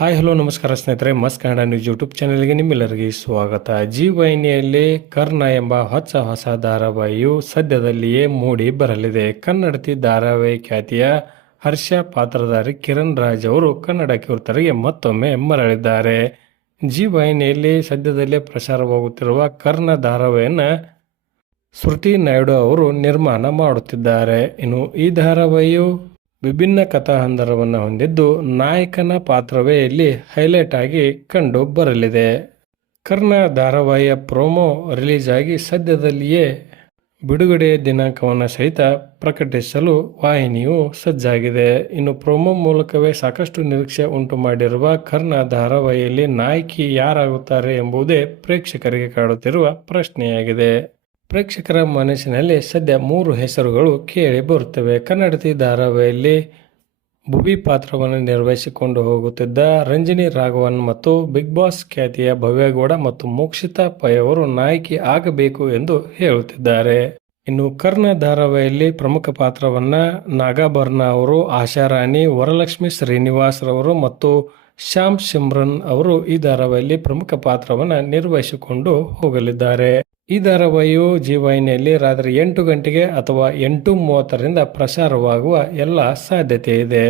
Hi, hello, ನಮಸ್ಕಾರ ಸ್ನೇಹಿತರೆ. ಮಸ್ ಕನ್ನಡ ನ್ಯೂಸ್ ಯೂಟ್ಯೂಬ್ ಚಾನೆಲ್ಗೆ ನಿಮ್ಮೆಲ್ಲರಿಗೆ ಸ್ವಾಗತ. ಜಿ ವಾಹಿನಿಯಲ್ಲಿ ಕರ್ಣ ಎಂಬ ಹೊಸ ಹೊಸ ಧಾರಾವಾಹಿಯು ಸದ್ಯದಲ್ಲಿಯೇ ಮೂಡಿ ಬರಲಿದೆ. ಕನ್ನಡತಿ ಧಾರಾವಾಹಿ ಖ್ಯಾತಿಯ ಹರ್ಷ ಪಾತ್ರಧಾರಿ ಕಿರಣ್ ರಾಜ್ ಅವರು ಕನ್ನಡ ಕಿರುತರಿಗೆ ಮತ್ತೊಮ್ಮೆ ಮರಳಿದ್ದಾರೆ. ಜಿ ವಾಹಿನಿಯಲ್ಲಿ ಸದ್ಯದಲ್ಲೇ ಪ್ರಸಾರವಾಗುತ್ತಿರುವ ಕರ್ಣ ಧಾರಾವಾಹಿಯನ್ನು ಶ್ರುತಿ ನಾಯ್ಡು ಅವರು ನಿರ್ಮಾಣ ಮಾಡುತ್ತಿದ್ದಾರೆ. ಇನ್ನು ಈ ಧಾರಾವಾಹಿಯು ವಿಭಿನ್ನ ಕಥಾಹಂದರವನ್ನು ಹೊಂದಿದ್ದು ನಾಯಕನ ಪಾತ್ರವೇ ಇಲ್ಲಿ ಹೈಲೈಟ್ ಆಗಿ ಕಂಡು ಬರಲಿದೆ. ಕರ್ಣ ಧಾರಾವಾಹಿಯ ಪ್ರೋಮೋ ರಿಲೀಸ್ ಆಗಿ ಸದ್ಯದಲ್ಲಿಯೇ ಬಿಡುಗಡೆಯ ದಿನಾಂಕವನ್ನು ಸಹಿತ ಪ್ರಕಟಿಸಲು ವಾಹಿನಿಯು ಸಜ್ಜಾಗಿದೆ. ಇನ್ನು ಪ್ರೋಮೋ ಮೂಲಕವೇ ಸಾಕಷ್ಟು ನಿರೀಕ್ಷೆ ಉಂಟು ಮಾಡಿರುವ ಕರ್ಣ ಧಾರಾವಾಹಿಯಲ್ಲಿ ನಾಯಕಿ ಯಾರಾಗುತ್ತಾರೆ ಎಂಬುದೇ ಪ್ರೇಕ್ಷಕರಿಗೆ ಕಾಡುತ್ತಿರುವ ಪ್ರಶ್ನೆಯಾಗಿದೆ. ಪ್ರೇಕ್ಷಕರ ಮನಸ್ಸಿನಲ್ಲಿ ಸದ್ಯ ಮೂರು ಹೆಸರುಗಳು ಕೇಳಿ ಬರುತ್ತವೆ. ಕನ್ನಡತಿ ಧಾರಾವಾಹಿಯಲ್ಲಿ ಭುವಿ ಪಾತ್ರವನ್ನು ನಿರ್ವಹಿಸಿಕೊಂಡು ಹೋಗುತ್ತಿದ್ದ ರಂಜಿನಿ ರಾಘವನ್ ಮತ್ತು ಬಿಗ್ ಬಾಸ್ ಖ್ಯಾತಿಯ ಭವ್ಯಗೌಡ ಮತ್ತು ಮೋಕ್ಷಿತಾ ಪೈ ಅವರು ನಾಯಕಿ ಆಗಬೇಕು ಎಂದು ಹೇಳುತ್ತಿದ್ದಾರೆ. ಇನ್ನು ಕರ್ಣ ಧಾರಾವಾಹಿಯಲ್ಲಿ ಪ್ರಮುಖ ಪಾತ್ರವನ್ನ ನಾಗಾಭರ್ಣ ಅವರು, ಆಶಾರಾಣಿ, ವರಲಕ್ಷ್ಮಿ ಶ್ರೀನಿವಾಸ್ ರವರು ಮತ್ತು ಶ್ಯಾಮ್ ಸಿಮ್ರನ್ ಅವರು ಈ ಧಾರಾವಾಹಿಯಲ್ಲಿ ಪ್ರಮುಖ ಪಾತ್ರವನ್ನು ನಿರ್ವಹಿಸಿಕೊಂಡು ಹೋಗಲಿದ್ದಾರೆ. ಈ ಧಾರಾವಾಹಿಯು ಜೀವಾಹಿನಿಯಲ್ಲಿ ರಾತ್ರಿ ಎಂಟು ಗಂಟೆಗೆ ಅಥವಾ ಎಂಟು ಮೂವತ್ತರಿಂದ ಪ್ರಸಾರವಾಗುವ ಎಲ್ಲ ಸಾಧ್ಯತೆ ಇದೆ.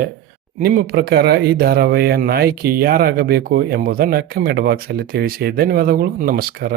ನಿಮ್ಮ ಪ್ರಕಾರ ಈ ಧಾರಾವಾಹಿಯ ನಾಯಕಿ ಯಾರಾಗಬೇಕು ಎಂಬುದನ್ನು ಕಮೆಂಟ್ ಬಾಕ್ಸಲ್ಲಿ ತಿಳಿಸಿ. ಧನ್ಯವಾದಗಳು, ನಮಸ್ಕಾರ.